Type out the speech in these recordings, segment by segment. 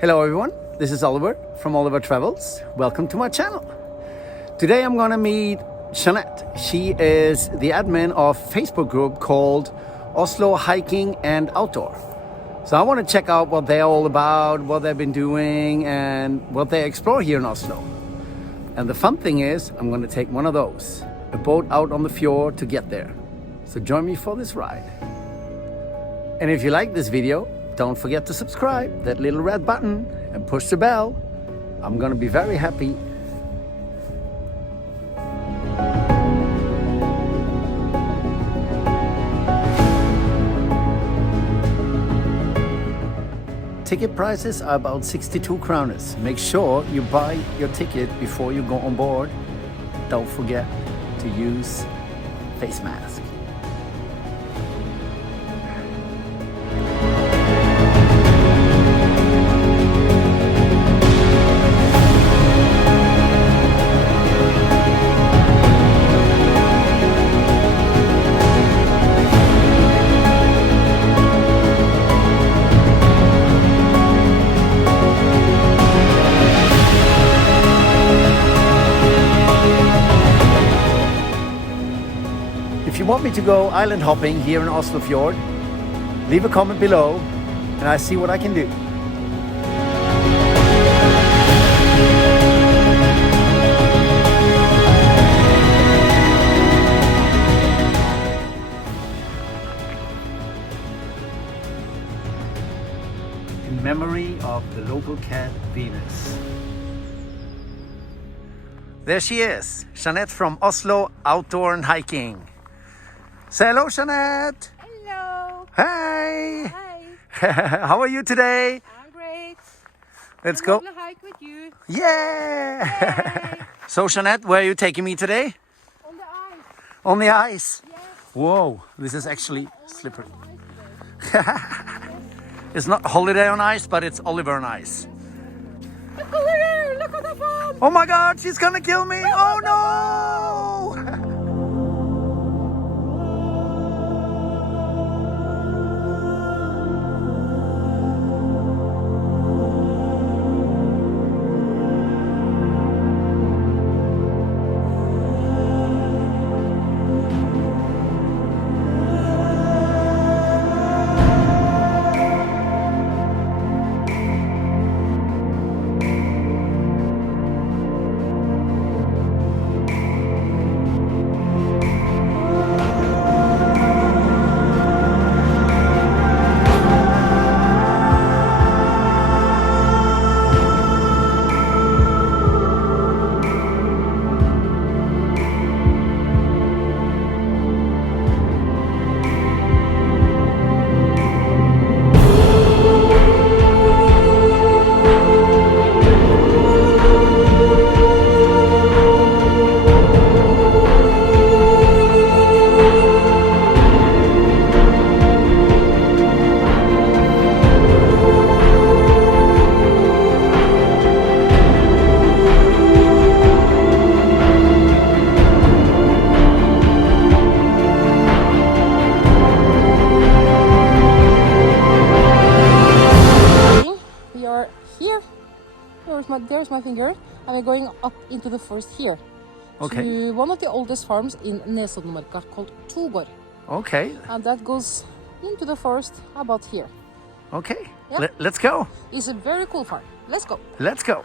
Hello everyone, this is Oliver from Oliver Travels. Welcome to my channel. Today I'm gonna meet Jeanett. She is the admin of a Facebook group called Oslo Hiking and Outdoor. So I want to check out what they're all about, what they've been doing and what they explore here in Oslo. And the fun thing is I'm gonna take one of those, a boat out on the fjord to get there. So join me for this ride. And if you like this video, don't forget to subscribe, that little red button, and push the bell. I'm gonna be very happy. Ticket prices are about 62 kroners. Make sure you buy your ticket before you go on board. Don't forget to use face mask. If you want me to go island hopping here in Oslo Fjord, leave a comment below and I see what I can do. In memory of the local cat Venus. There she is, Jeanett from Oslo Outdoor and Hiking. Say hello, Jeanett. Hello. Hey. Hi. How are you today? I'm great. Let's go. Lovely hike with you. Yeah. Yay. So, Jeanett, where are you taking me today? On the ice. On the ice. Yes. Whoa, this is actually slippery. On ice today. It's not holiday on ice, but it's Oliver on ice. Look over there. Look at the phone. Oh my God, she's gonna kill me. Oh no. There's my finger, and we're going up into the forest here. Okay. To one of the oldest farms in Nesodden called To Gård. Okay. And that goes into the forest about here. Okay. Yeah. Let's go. It's a very cool farm. Let's go. Let's go.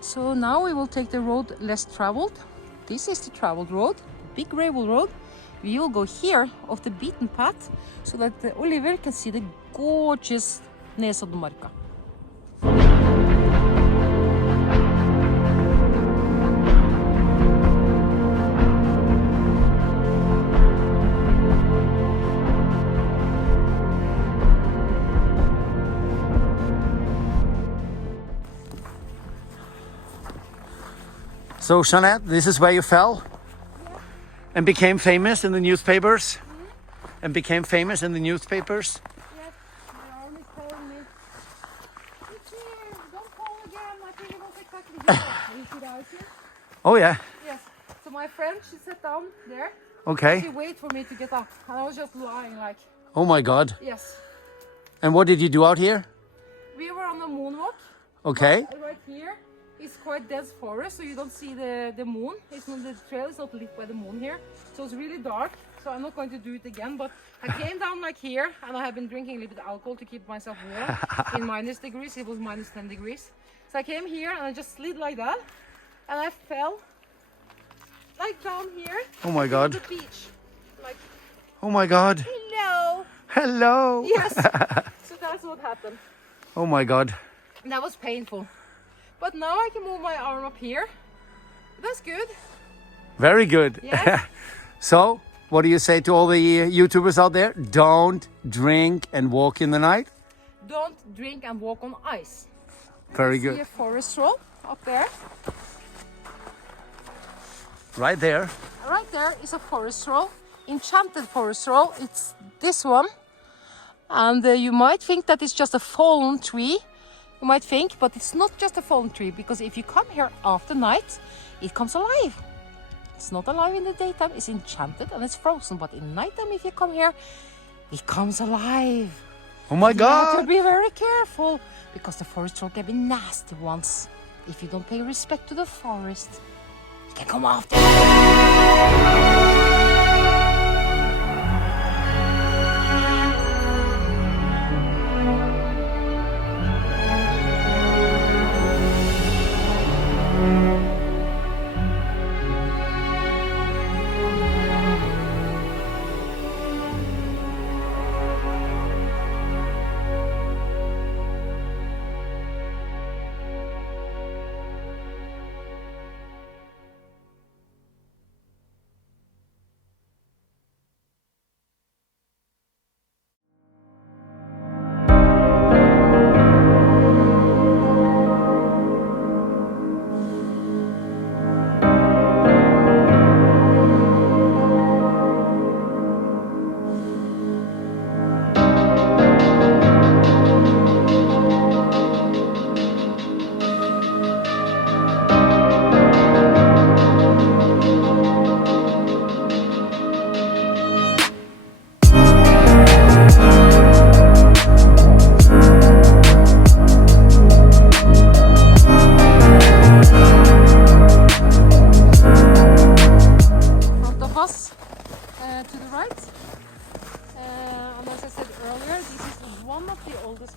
So now we will take the road less traveled. This is the traveled road, big gravel road. We will go here off the beaten path so that Oliver can see the gorgeous Nesoddenmarka. So, Jeanett, this is where you fell? Yeah. And became famous in the newspapers? And became famous in the newspapers? Yes, my arm is telling me. It's here, don't fall again. I think it was exactly here. You see the ice here? Oh yeah. Yes. So my friend, she sat down there. Okay. She waited for me to get up. And I was just lying like, Oh my God. yes. And what did you do out here? We were on a moonwalk. Okay. Right here is quite dense forest, so you don't see the moon. It's not, the trail is not lit by the moon here, so it's really dark. So I'm not going to do it again, but I came down like here, and I have been drinking a little bit of alcohol to keep myself warm in minus degrees. It was minus 10 degrees. So I came here and I just slid like that, and I fell like down here. Oh my God. To the beach. Like, Oh my God. hello. Hello. Yes. So that's what happened. Oh my God. And that was painful. But now I can move my arm up here. That's good. Very good. Yes. So, what do you say to all the YouTubers out there? Don't drink and walk in the night. Don't drink and walk on ice. Very See a good. forest roll up there. Right there. Right there is a forest roll, enchanted forest roll. It's this one. And you might think that it's just a fallen tree. You might think, but it's not just a fallen tree, because if you come here after night, it comes alive. It's not alive in the daytime, it's enchanted and it's frozen, but in nighttime, if you come here, it comes alive. Oh my You have to God. be very careful, because the forest troll can be nasty ones. If you don't pay respect to the forest, it can come after you.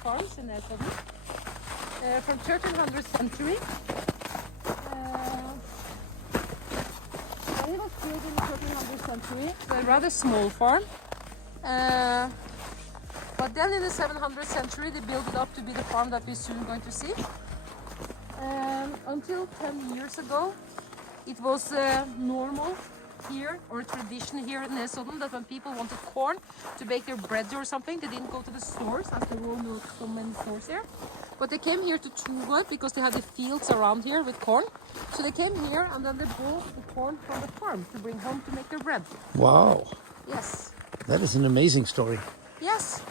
farms in Nesodden from 1300th century. It was built in the 1300th century, a rather small farm. But then in the 700th century they built it up to be the farm that we're soon going to see. Until 10 years ago it was normal here, or tradition here in Nesodden, that when people wanted corn to bake their bread or something, they didn't go to the stores, as there were not so many stores here. But they came here to To Gård because they had the fields around here with corn. So they came here and then they bought the corn from the farm to bring home to make their bread. Wow, Yes. that is an amazing story. Yes.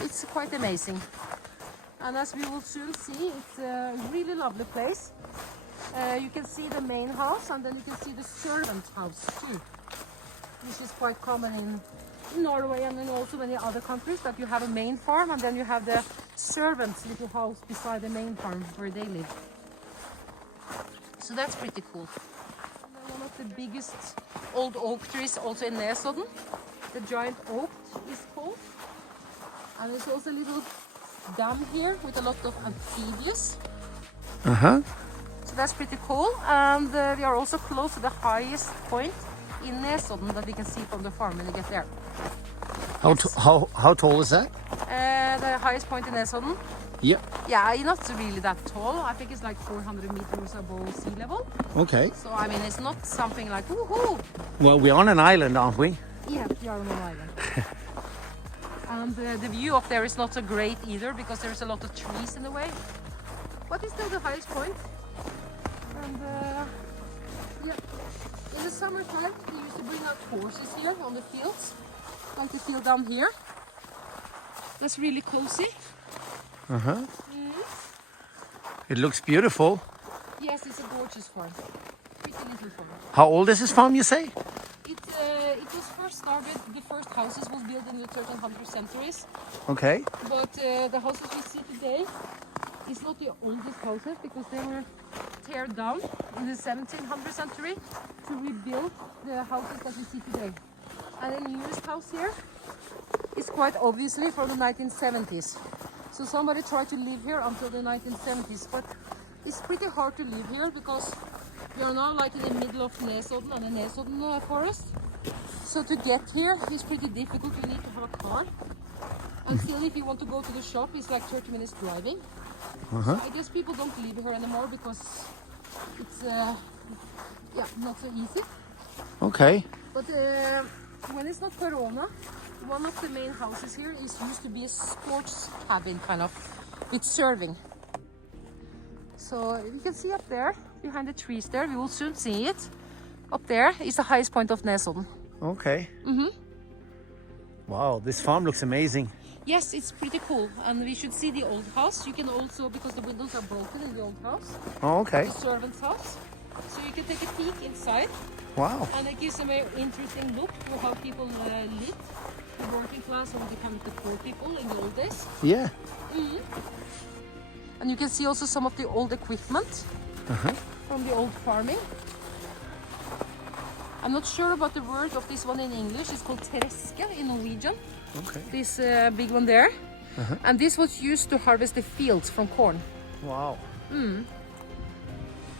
It's quite amazing. And as we will soon see, it's a really lovely place. You can see the main house, and then you can see the servant house too, which is quite common in Norway and in also many other countries, that you have a main farm and then you have the servants' little house beside the main farm where they live. So that's pretty cool. And then one of the biggest old oak trees also in Nesodden, the giant oak is called. And there's also a little dam here with a lot of amphibians. Uh-huh. So that's pretty cool, and we are also close to the highest point in Nesodden that we can see from the farm when you get there. How tall is that? The highest point in Nesodden? Yeah. Yeah, it's not really that tall. I think it's like 400 meters above sea level. Okay. So I mean, it's not something like woohoo. Well, we're on an island, aren't we? Yeah, we are on an island. And the view up there is not so great either, because there's a lot of trees in the way. But it's still the highest point. And yeah, in the summertime they used to bring out horses here on the fields, like the field down here. That's really cozy. Uh-huh. It looks beautiful. Yes, it's a gorgeous farm. Pretty little farm. How old is this farm, you say? It was first started, the first houses was built in the 1300 centuries. Okay. But the houses we see today It's not the oldest houses because they were teared down in the 1700th century to rebuild the houses that we see today. And the newest house here is quite obviously from the 1970s. So somebody tried to live here until the 1970s, but it's pretty hard to live here because we are now like in the middle of Nesodden and the Nesodden forest. So to get here is pretty difficult. You need to have a car. And still, if you want to go to the shop, it's like 30 minutes driving. So I guess people don't live here anymore because it's not so easy. Okay. But when it's not Corona, one of the main houses here used to be a sports cabin kind of with serving. So you can see up there behind the trees there, we will soon see it. Up there is the highest point of Nesodden. Okay. Wow, this farm looks amazing. Yes, it's pretty cool, and we should see the old house. You can also, because the windows are broken in the old house. Oh, okay. The servant's house. So you can take a peek inside. Wow. And it gives a very interesting look to how people lived, the working class and the kind of the poor people in the old days. Yeah. And you can see also some of the old equipment from the old farming. I'm not sure about the word of this one in English. It's called treske in Norwegian. Okay. This big one there. And this was used to harvest the fields from corn. Wow.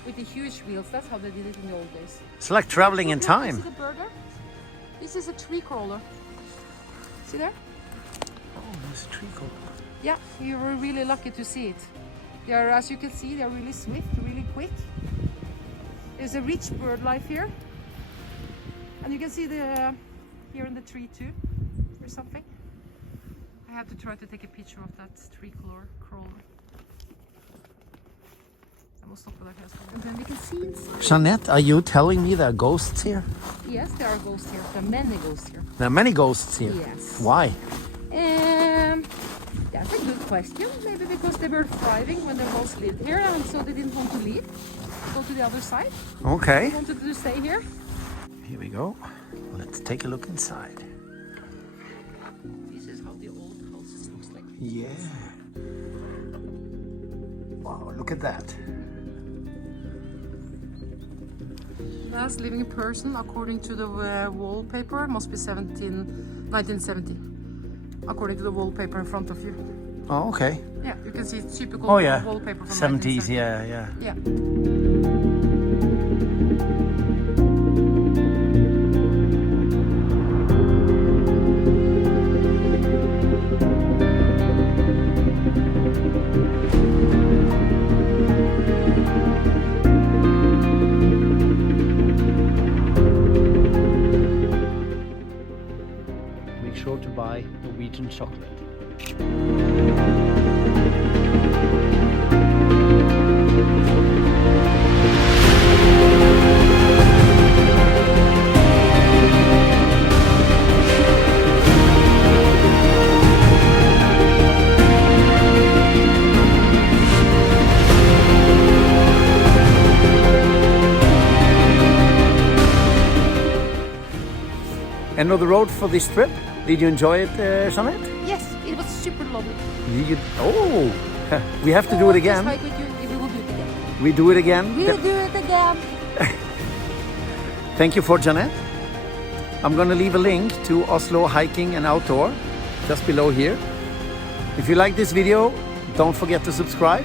With the huge wheels. That's how they did it in the old days. It's like traveling in time. This is a burger. This is a tree crawler. See there? Oh, there's a tree crawler. Yeah, you were really lucky to see it. They are, as you can see, they are really swift, really quick. There's a rich bird life here. And you can see the here in the tree too, or something. I have to try to take a picture of that tree crawler. I will stop with that. And then we can see inside. Jeanett, are you telling me there are ghosts here? Yes, there are ghosts here. There are many ghosts here. There are many ghosts here? Yes. Why? That's a good question. Maybe because they were thriving when they most lived here, and so they didn't want to leave. Go to the other side. Okay. They wanted to stay here. Here we go. Let's take a look inside. This is how the old house looks like. Yeah. Wow, look at that. Last living person, according to the wallpaper, must be 1970. According to the wallpaper in front of you. Oh, okay. Yeah, you can see it's typical wallpaper from 70s, 1970. yeah. Make sure to buy Norwegian chocolate. End of the road for this trip. Did you enjoy it, Jeanett? Yes, it was super lovely. We have to do it again. Just like with you, we will do it again. We do it again. We will do it again. Thank you for Jeanett. I'm going to leave a link to Oslo Hiking and Outdoor just below here. If you like this video, don't forget to subscribe.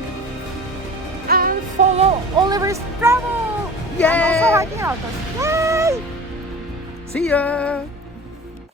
And follow Oliver's travel. Yay! And also hiking outdoors. Yay! See ya!